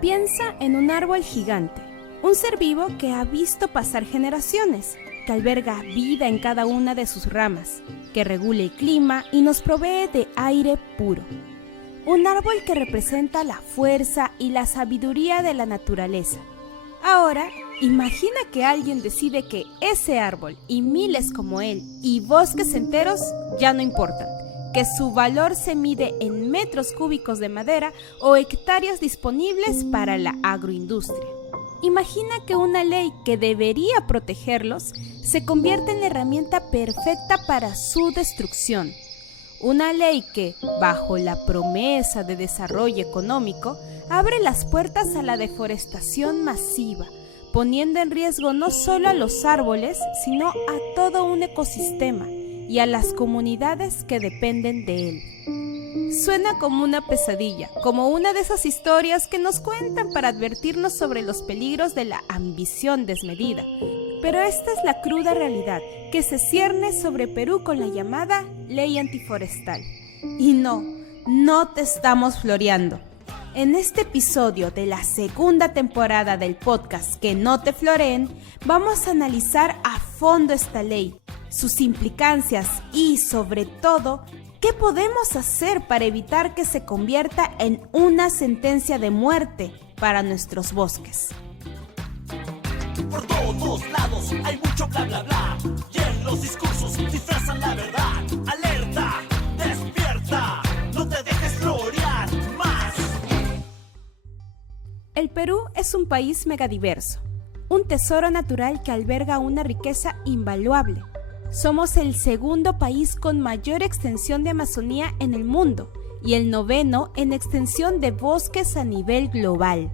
Piensa en un árbol gigante, un ser vivo que ha visto pasar generaciones, que alberga vida en cada una de sus ramas, que regula el clima y nos provee de aire puro. Un árbol que representa la fuerza y la sabiduría de la naturaleza. Ahora, imagina que alguien decide que ese árbol y miles como él y bosques enteros ya no importan, que su valor se mide en metros cúbicos de madera o hectáreas disponibles para la agroindustria. Imagina que una ley que debería protegerlos se convierte en la herramienta perfecta para su destrucción. Una ley que, bajo la promesa de desarrollo económico, abre las puertas a la deforestación masiva, poniendo en riesgo no solo a los árboles, sino a todo un ecosistema y a las comunidades que dependen de él. Suena como una pesadilla, como una de esas historias que nos cuentan para advertirnos sobre los peligros de la ambición desmedida. Pero esta es la cruda realidad que se cierne sobre Perú con la llamada Ley Antiforestal. Y no te estamos floreando. En este episodio de la segunda temporada del podcast Que no te floreen, vamos a analizar a fondo esta ley, sus implicancias y, sobre todo, ¿qué podemos hacer para evitar que se convierta en una sentencia de muerte para nuestros bosques? Por todos lados hay mucho bla bla bla, y en los discursos disfrazan la verdad. Alerta, despierta, no te dejes florear más. El Perú es un país megadiverso, un tesoro natural que alberga una riqueza invaluable. Somos el segundo país con mayor extensión de Amazonía en el mundo y el 9º en extensión de bosques a nivel global.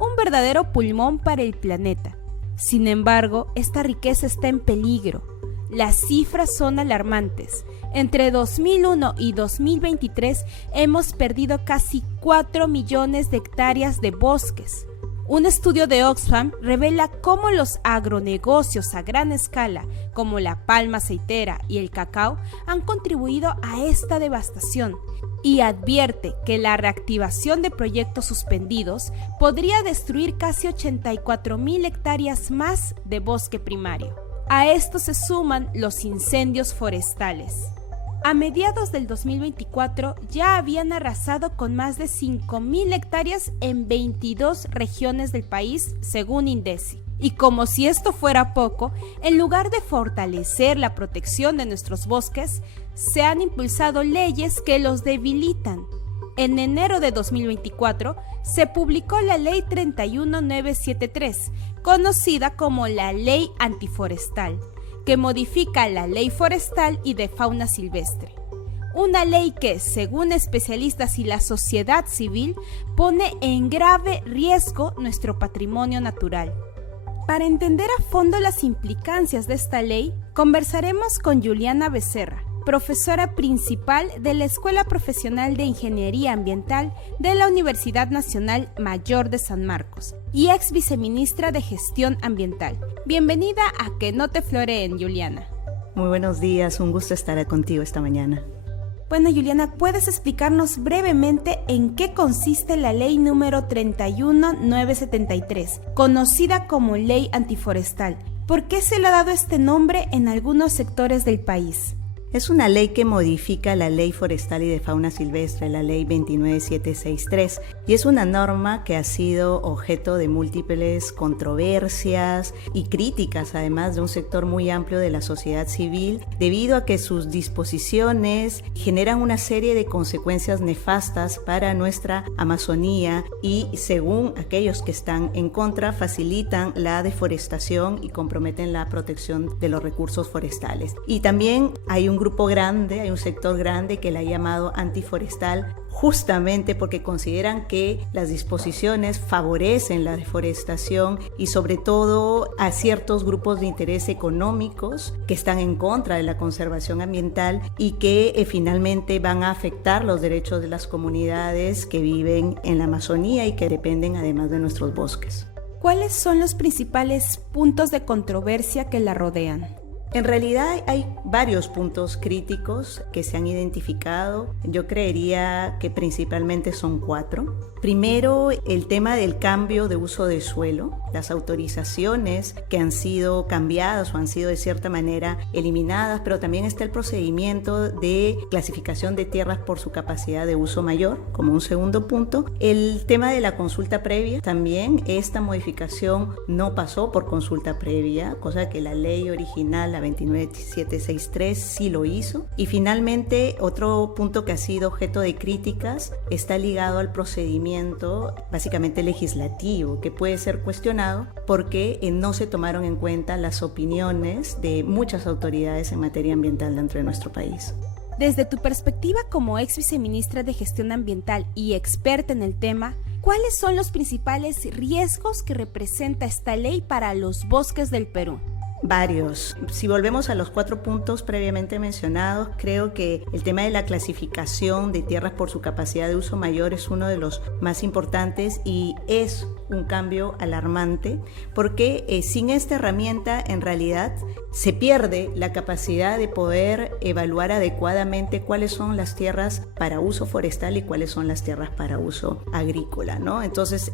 Un verdadero pulmón para el planeta. Sin embargo, esta riqueza está en peligro. Las cifras son alarmantes. Entre 2001 y 2023 hemos perdido casi 4 millones de hectáreas de bosques. Un estudio de Oxfam revela cómo los agronegocios a gran escala, como la palma aceitera y el cacao, han contribuido a esta devastación y advierte que la reactivación de proyectos suspendidos podría destruir casi 84,000 hectáreas más de bosque primario. A esto se suman los incendios forestales. A mediados del 2024 ya habían arrasado con más de 5,000 hectáreas en 22 regiones del país, según INDECI. Y como si esto fuera poco, en lugar de fortalecer la protección de nuestros bosques, se han impulsado leyes que los debilitan. En enero de 2024 se publicó la Ley 31973, conocida como la Ley Antiforestal, que modifica la Ley Forestal y de Fauna Silvestre. Una ley que, según especialistas y la sociedad civil, pone en grave riesgo nuestro patrimonio natural. Para entender a fondo las implicancias de esta ley, conversaremos con Juliana Becerra, profesora principal de la Escuela Profesional de Ingeniería Ambiental de la Universidad Nacional Mayor de San Marcos y ex viceministra de Gestión Ambiental. Bienvenida a Que no te floreen, Juliana. Muy buenos días, un gusto estar contigo esta mañana. Bueno, Juliana, ¿puedes explicarnos brevemente en qué consiste la ley número 31973, conocida como Ley Antiforestal? ¿Por qué se le ha dado este nombre en algunos sectores del país? Es una ley que modifica la Ley Forestal y de Fauna Silvestre, la Ley 29763, y es una norma que ha sido objeto de múltiples controversias y críticas, además de un sector muy amplio de la sociedad civil, debido a que sus disposiciones generan una serie de consecuencias nefastas para nuestra Amazonía y, según aquellos que están en contra, facilitan la deforestación y comprometen la protección de los recursos forestales. Y también hay un sector grande que la ha llamado antiforestal, justamente porque consideran que las disposiciones favorecen la deforestación y sobre todo a ciertos grupos de interés económicos que están en contra de la conservación ambiental y que finalmente van a afectar los derechos de las comunidades que viven en la Amazonía y que dependen además de nuestros bosques. ¿Cuáles son los principales puntos de controversia que la rodean? En realidad hay varios puntos críticos que se han identificado. Yo creería que principalmente son 4. Primero, el tema del cambio de uso de suelo, las autorizaciones que han sido cambiadas o han sido de cierta manera eliminadas, pero también está el procedimiento de clasificación de tierras por su capacidad de uso mayor, como un segundo punto. El tema de la consulta previa, también esta modificación no pasó por consulta previa, cosa que la ley original, la 29763, sí lo hizo. Y finalmente, otro punto que ha sido objeto de críticas está ligado al procedimiento básicamente legislativo, que puede ser cuestionado porque no se tomaron en cuenta las opiniones de muchas autoridades en materia ambiental dentro de nuestro país. Desde tu perspectiva como ex viceministra de Gestión Ambiental y experta en el tema, ¿cuáles son los principales riesgos que representa esta ley para los bosques del Perú? Varios. Si volvemos a los 4 puntos previamente mencionados, creo que el tema de la clasificación de tierras por su capacidad de uso mayor es uno de los más importantes y es un cambio alarmante porque sin esta herramienta en realidad se pierde la capacidad de poder evaluar adecuadamente cuáles son las tierras para uso forestal y cuáles son las tierras para uso agrícola, ¿no? Entonces,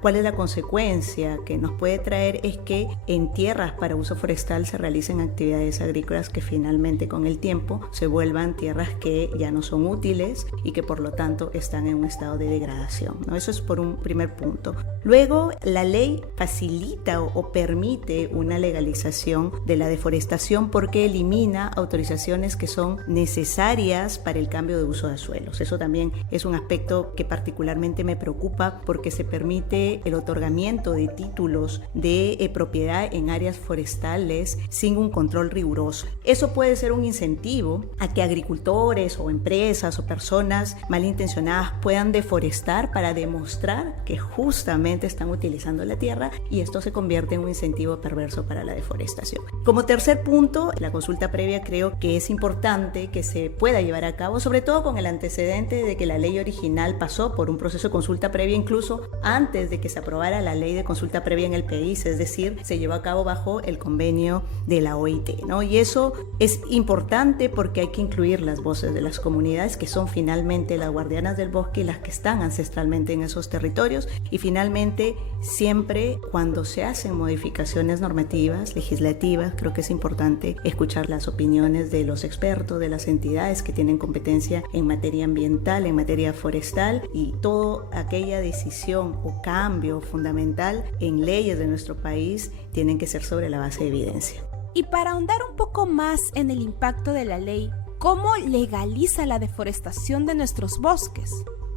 ¿cuál es la consecuencia que nos puede traer? Es que en tierras para uso forestal se realicen actividades agrícolas que finalmente con el tiempo se vuelvan tierras que ya no son útiles y que por lo tanto están en un estado de degradación, ¿no? Eso es por un primer punto. Luego, la ley facilita o permite una legalización de la deforestación porque elimina autorizaciones que son necesarias para el cambio de uso de suelos. Eso también es un aspecto que particularmente me preocupa porque se permite el otorgamiento de títulos de propiedad en áreas forestales sin un control riguroso. Eso puede ser un incentivo a que agricultores o empresas o personas malintencionadas puedan deforestar para demostrar que justamente están utilizando la tierra y esto se convierte en un incentivo perverso para la deforestación. Como tercer punto, la consulta previa creo que es importante que se pueda llevar a cabo, sobre todo con el antecedente de que la ley original pasó por un proceso de consulta previa incluso antes de que se aprobara la ley de consulta previa en el país, es decir, se llevó a cabo bajo el convenio de la OIT, ¿no? Y eso es importante porque hay que incluir las voces de las comunidades que son finalmente las guardianas del bosque y las que están ancestralmente en esos territorios. Y finalmente, siempre cuando se hacen modificaciones normativas, legislativas, creo que es importante escuchar las opiniones de los expertos, de las entidades que tienen competencia en materia ambiental, en materia forestal y toda aquella decisión o cambio fundamental en leyes de nuestro país tienen que ser sobre la base de evidencia. Y para ahondar un poco más en el impacto de la ley, ¿cómo legaliza la deforestación de nuestros bosques?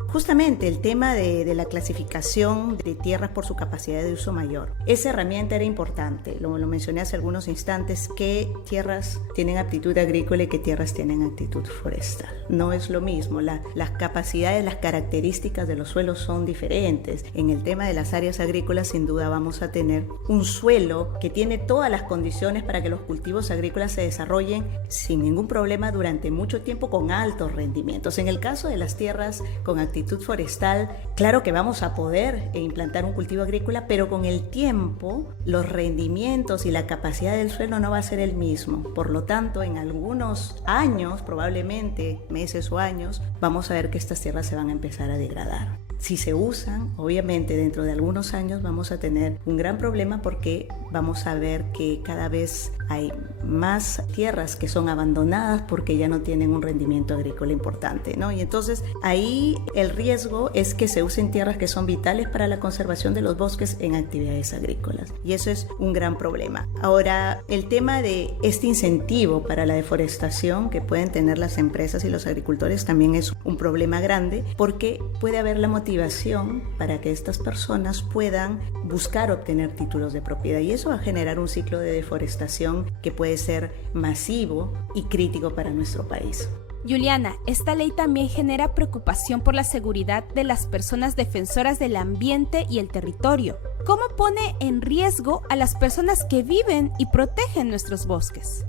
Justamente el tema de la clasificación de tierras por su capacidad de uso mayor. Esa herramienta era importante, lo mencioné hace algunos instantes, qué tierras tienen aptitud agrícola y qué tierras tienen aptitud forestal. No es lo mismo, las capacidades, las características de los suelos son diferentes. En el tema de las áreas agrícolas sin duda vamos a tener un suelo que tiene todas las condiciones para que los cultivos agrícolas se desarrollen sin ningún problema durante mucho tiempo con altos rendimientos. En el caso de las tierras con actitud forestal, claro que vamos a poder implantar un cultivo agrícola, pero con el tiempo los rendimientos y la capacidad del suelo no va a ser el mismo. Por lo tanto, en algunos años, probablemente meses o años, vamos a ver que estas tierras se van a empezar a degradar. Si se usan, obviamente dentro de algunos años vamos a tener un gran problema porque vamos a ver que cada vez hay más tierras que son abandonadas porque ya no tienen un rendimiento agrícola importante, ¿no? Y entonces ahí el riesgo es que se usen tierras que son vitales para la conservación de los bosques en actividades agrícolas. Y eso es un gran problema. Ahora, el tema de este incentivo para la deforestación que pueden tener las empresas y los agricultores también es un problema grande porque puede haber la motivación para que estas personas puedan buscar obtener títulos de propiedad y eso va a generar un ciclo de deforestación que puede ser masivo y crítico para nuestro país. Juliana, esta ley también genera preocupación por la seguridad de las personas defensoras del ambiente y el territorio. ¿Cómo pone en riesgo a las personas que viven y protegen nuestros bosques?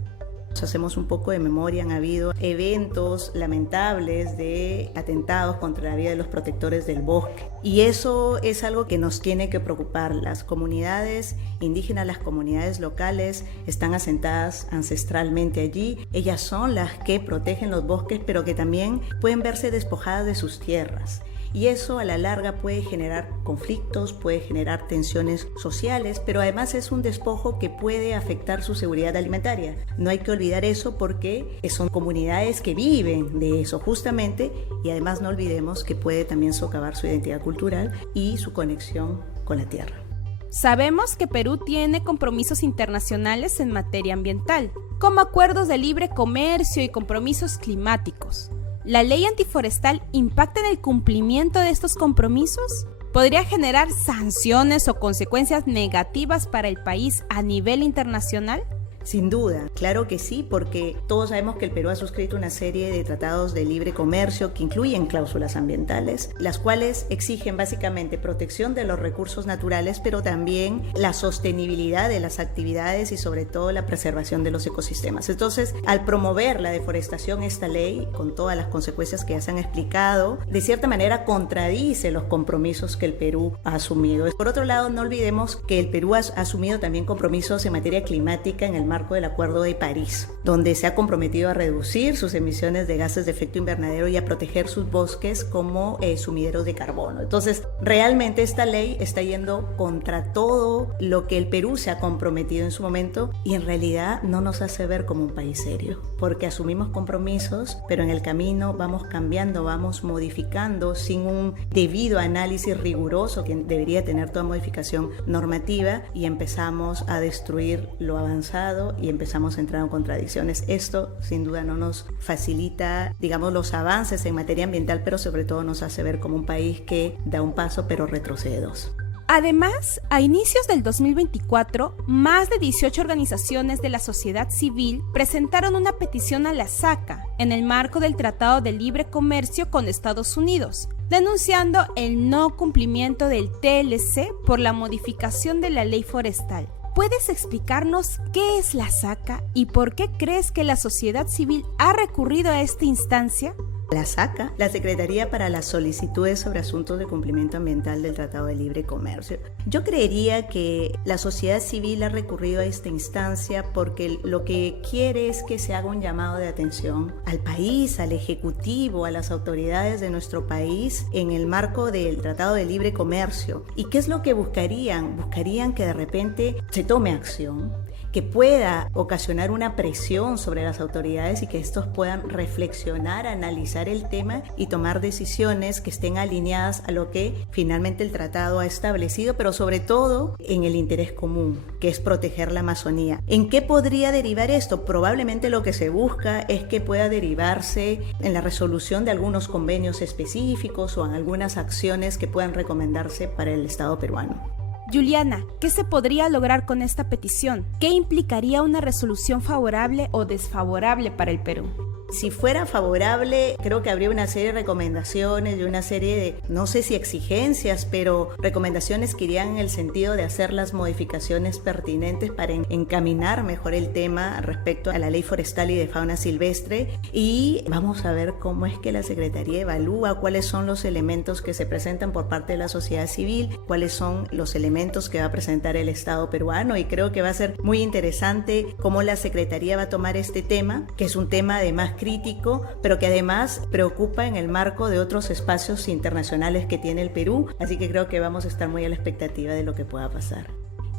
Si hacemos un poco de memoria, han habido eventos lamentables de atentados contra la vida de los protectores del bosque. Y eso es algo que nos tiene que preocupar. Las comunidades indígenas, las comunidades locales están asentadas ancestralmente allí. Ellas son las que protegen los bosques, pero que también pueden verse despojadas de sus tierras. Y eso a la larga puede generar conflictos, puede generar tensiones sociales, pero además es un despojo que puede afectar su seguridad alimentaria. No hay que olvidar eso porque son comunidades que viven de eso justamente, y además no olvidemos que puede también socavar su identidad cultural y su conexión con la tierra. Sabemos que Perú tiene compromisos internacionales en materia ambiental, como acuerdos de libre comercio y compromisos climáticos. ¿La ley antiforestal impacta en el cumplimiento de estos compromisos? ¿Podría generar sanciones o consecuencias negativas para el país a nivel internacional? Sin duda, claro que sí, porque todos sabemos que el Perú ha suscrito una serie de tratados de libre comercio que incluyen cláusulas ambientales, las cuales exigen básicamente protección de los recursos naturales, pero también la sostenibilidad de las actividades y sobre todo la preservación de los ecosistemas. Entonces, al promover la deforestación, esta ley, con todas las consecuencias que ya se han explicado, de cierta manera contradice los compromisos que el Perú ha asumido. Por otro lado, no olvidemos que el Perú ha asumido también compromisos en materia climática en el marco del Acuerdo de París, donde se ha comprometido a reducir sus emisiones de gases de efecto invernadero y a proteger sus bosques como sumideros de carbono. Entonces, realmente esta ley está yendo contra todo lo que el Perú se ha comprometido en su momento y en realidad no nos hace ver como un país serio, porque asumimos compromisos, pero en el camino vamos cambiando, vamos modificando sin un debido análisis riguroso que debería tener toda modificación normativa, y empezamos a destruir lo avanzado y empezamos a entrar en contradicciones. Esto sin duda no nos facilita, digamos, los avances en materia ambiental, pero sobre todo nos hace ver como un país que da un paso pero retrocede dos. Además, a inicios del 2024, más de 18 organizaciones de la sociedad civil presentaron una petición a la SACA en el marco del Tratado de Libre Comercio con Estados Unidos, denunciando el no cumplimiento del TLC por la modificación de la ley forestal. ¿Puedes explicarnos qué es la SACA y por qué crees que la sociedad civil ha recurrido a esta instancia? La SACA, la Secretaría para las Solicitudes sobre Asuntos de Cumplimiento Ambiental del Tratado de Libre Comercio. Yo creería que la sociedad civil ha recurrido a esta instancia porque lo que quiere es que se haga un llamado de atención al país, al Ejecutivo, a las autoridades de nuestro país en el marco del Tratado de Libre Comercio. ¿Y qué es lo que buscarían? Buscarían que de repente se tome acción, que pueda ocasionar una presión sobre las autoridades y que estos puedan reflexionar, analizar el tema y tomar decisiones que estén alineadas a lo que finalmente el tratado ha establecido, pero sobre todo en el interés común, que es proteger la Amazonía. ¿En qué podría derivar esto? Probablemente lo que se busca es que pueda derivarse en la resolución de algunos convenios específicos o en algunas acciones que puedan recomendarse para el Estado peruano. Juliana, ¿qué se podría lograr con esta petición? ¿Qué implicaría una resolución favorable o desfavorable para el Perú? Si fuera favorable, creo que habría una serie de recomendaciones y una serie de, no sé si exigencias, pero recomendaciones que irían en el sentido de hacer las modificaciones pertinentes para encaminar mejor el tema respecto a la ley forestal y de fauna silvestre. Y vamos a ver cómo es que la Secretaría evalúa cuáles son los elementos que se presentan por parte de la sociedad civil, cuáles son los elementos que va a presentar el Estado peruano, y creo que va a ser muy interesante cómo la Secretaría va a tomar este tema, que es un tema además crítico, pero que además preocupa en el marco de otros espacios internacionales que tiene el Perú, así que creo que vamos a estar muy a la expectativa de lo que pueda pasar.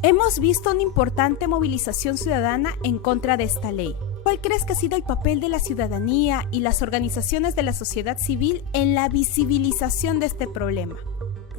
Hemos visto una importante movilización ciudadana en contra de esta ley. ¿Cuál crees que ha sido el papel de la ciudadanía y las organizaciones de la sociedad civil en la visibilización de este problema?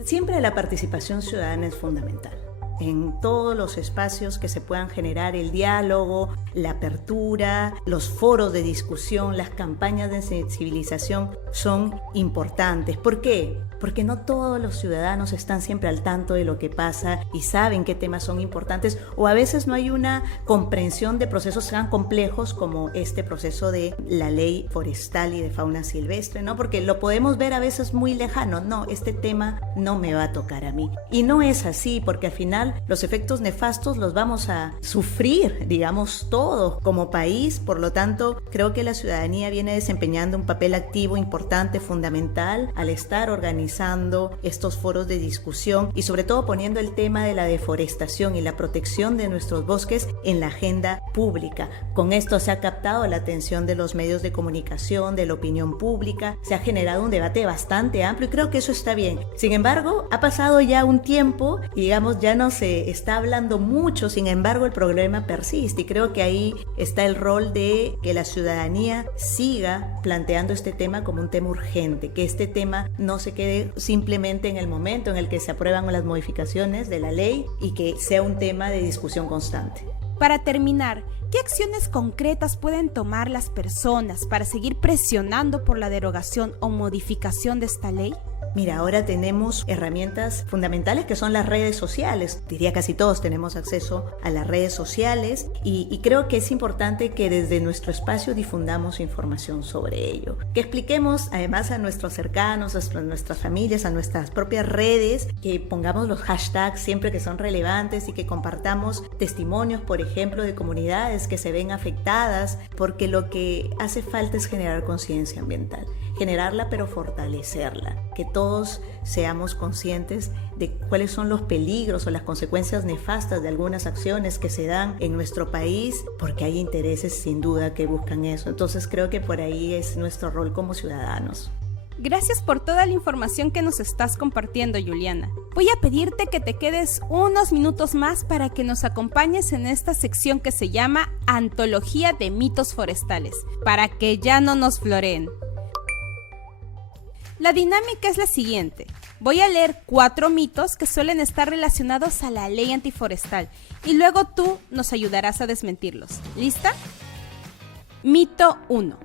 Siempre la participación ciudadana es fundamental. En todos los espacios que se puedan generar el diálogo, la apertura, los foros de discusión, las campañas de sensibilización son importantes. ¿Por qué? Porque no todos los ciudadanos están siempre al tanto de lo que pasa y saben qué temas son importantes, o a veces no hay una comprensión de procesos tan complejos como este proceso de la ley forestal y de fauna silvestre, ¿no? Porque lo podemos ver a veces muy lejano. No, este tema no me va a tocar a mí. Y no es así, porque al final final los efectos nefastos los vamos a sufrir, digamos, todos como país. Por lo tanto, creo que la ciudadanía viene desempeñando un papel activo, importante, fundamental, al estar organizando estos foros de discusión y sobre todo poniendo el tema de la deforestación y la protección de nuestros bosques en la agenda pública. Con esto se ha captado la atención de los medios de comunicación, de la opinión pública, se ha generado un debate bastante amplio y creo que eso está bien. Sin embargo, ha pasado ya un tiempo y digamos ya no se está hablando mucho, sin embargo el problema persiste y creo que ahí está el rol de que la ciudadanía siga planteando este tema como un tema urgente, que este tema no se quede simplemente en el momento en el que se aprueban las modificaciones de la ley y que sea un tema de discusión constante. Para terminar, ¿qué acciones concretas pueden tomar las personas para seguir presionando por la derogación o modificación de esta ley? Mira, ahora tenemos herramientas fundamentales que son las redes sociales. Diría casi todos tenemos acceso a las redes sociales y creo que es importante que desde nuestro espacio difundamos información sobre ello. Que expliquemos además a nuestros cercanos, a nuestras familias, a nuestras propias redes, que pongamos los hashtags siempre que son relevantes y que compartamos testimonios, por ejemplo, de comunidades que se ven afectadas, porque lo que hace falta es generar conciencia ambiental. Generarla pero fortalecerla, que todos seamos conscientes de cuáles son los peligros o las consecuencias nefastas de algunas acciones que se dan en nuestro país, porque hay intereses sin duda que buscan eso. Entonces creo que por ahí es nuestro rol como ciudadanos. Gracias por toda la información que nos estás compartiendo, Juliana. Voy a pedirte que te quedes unos minutos más para que nos acompañes en esta sección que se llama Antología de Mitos Forestales, para que ya no nos floreen. La dinámica es la siguiente. Voy a leer 4 mitos que suelen estar relacionados a la ley antiforestal y luego tú nos ayudarás a desmentirlos. ¿Lista? Mito 1.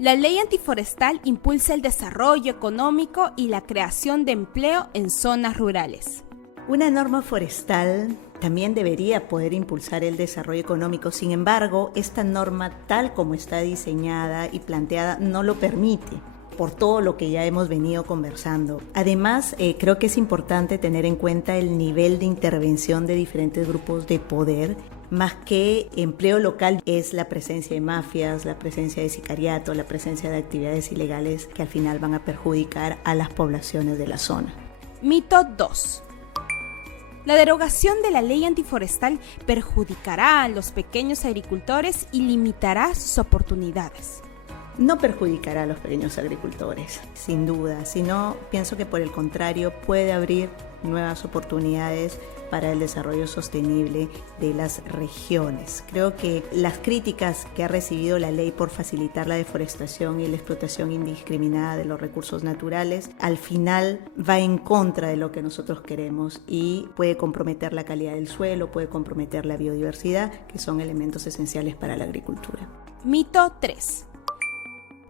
La ley antiforestal impulsa el desarrollo económico y la creación de empleo en zonas rurales. Una norma forestal también debería poder impulsar el desarrollo económico. Sin embargo, esta norma, tal como está diseñada y planteada, no lo permite, por todo lo que ya hemos venido conversando. Además, creo que es importante tener en cuenta el nivel de intervención de diferentes grupos de poder. Más que empleo local es la presencia de mafias, la presencia de sicariato, la presencia de actividades ilegales que al final van a perjudicar a las poblaciones de la zona. Mito 2. La derogación de la ley antiforestal perjudicará a los pequeños agricultores y limitará sus oportunidades. No perjudicará a los pequeños agricultores, sin duda, sino pienso que por el contrario puede abrir nuevas oportunidades para el desarrollo sostenible de las regiones. Creo que las críticas que ha recibido la ley por facilitar la deforestación y la explotación indiscriminada de los recursos naturales, al final va en contra de lo que nosotros queremos y puede comprometer la calidad del suelo, puede comprometer la biodiversidad, que son elementos esenciales para la agricultura. Mito 3.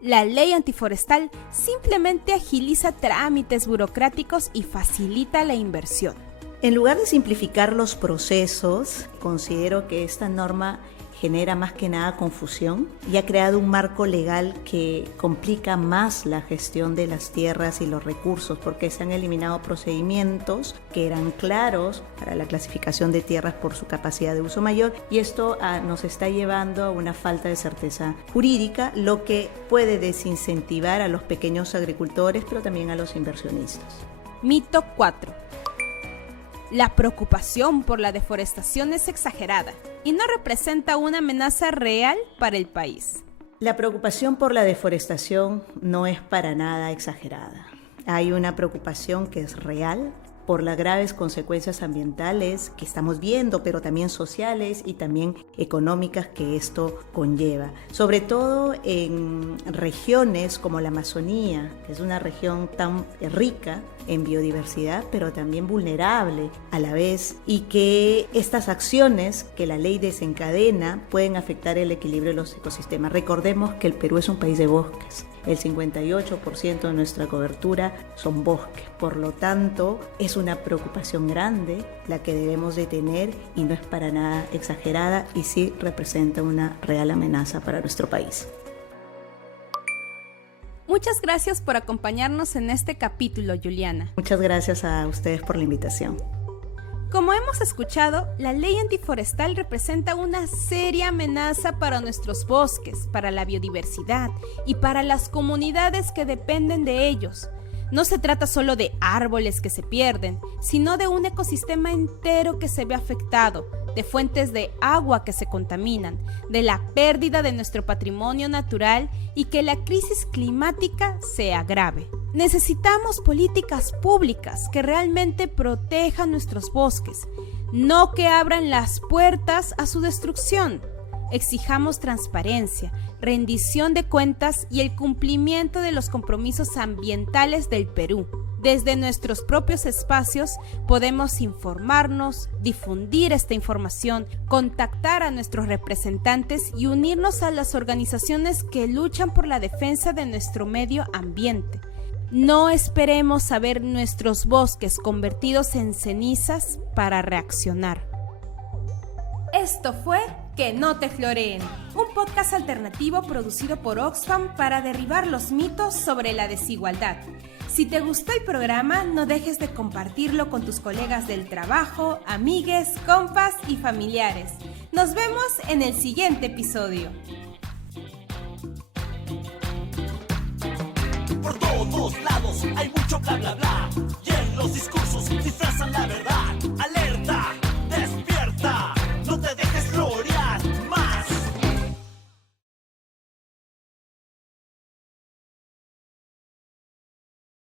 La ley antiforestal simplemente agiliza trámites burocráticos y facilita la inversión. En lugar de simplificar los procesos, considero que esta norma genera más que nada confusión y ha creado un marco legal que complica más la gestión de las tierras y los recursos, porque se han eliminado procedimientos que eran claros para la clasificación de tierras por su capacidad de uso mayor, y esto nos está llevando a una falta de certeza jurídica, lo que puede desincentivar a los pequeños agricultores, pero también a los inversionistas. Mito 4. La preocupación por la deforestación es exagerada y no representa una amenaza real para el país. La preocupación por la deforestación no es para nada exagerada. Hay una preocupación que es real por las graves consecuencias ambientales que estamos viendo, pero también sociales y también económicas que esto conlleva. Sobre todo en regiones como la Amazonía, que es una región tan rica en biodiversidad, pero también vulnerable a la vez, y que estas acciones que la ley desencadena pueden afectar el equilibrio de los ecosistemas. Recordemos que el Perú es un país de bosques. El 58% de nuestra cobertura son bosques, por lo tanto es una preocupación grande la que debemos de tener y no es para nada exagerada y sí representa una real amenaza para nuestro país. Muchas gracias por acompañarnos en este capítulo, Juliana. Muchas gracias a ustedes por la invitación. Como hemos escuchado, la ley antiforestal representa una seria amenaza para nuestros bosques, para la biodiversidad y para las comunidades que dependen de ellos. No se trata solo de árboles que se pierden, sino de un ecosistema entero que se ve afectado, de fuentes de agua que se contaminan, de la pérdida de nuestro patrimonio natural y que la crisis climática se agrave. Necesitamos políticas públicas que realmente protejan nuestros bosques, no que abran las puertas a su destrucción. Exijamos transparencia, rendición de cuentas y el cumplimiento de los compromisos ambientales del Perú. Desde nuestros propios espacios podemos informarnos, difundir esta información, contactar a nuestros representantes y unirnos a las organizaciones que luchan por la defensa de nuestro medio ambiente. No esperemos a ver nuestros bosques convertidos en cenizas para reaccionar. Esto fue Que no te floreen, un podcast alternativo producido por Oxfam para derribar los mitos sobre la desigualdad. Si te gustó el programa, no dejes de compartirlo con tus colegas del trabajo, amigues, compas y familiares. Nos vemos en el siguiente episodio. Por todos lados hay mucho bla bla bla, y en los discursos disfrazan la verdad. Alerta, despierta, no te dejes florear.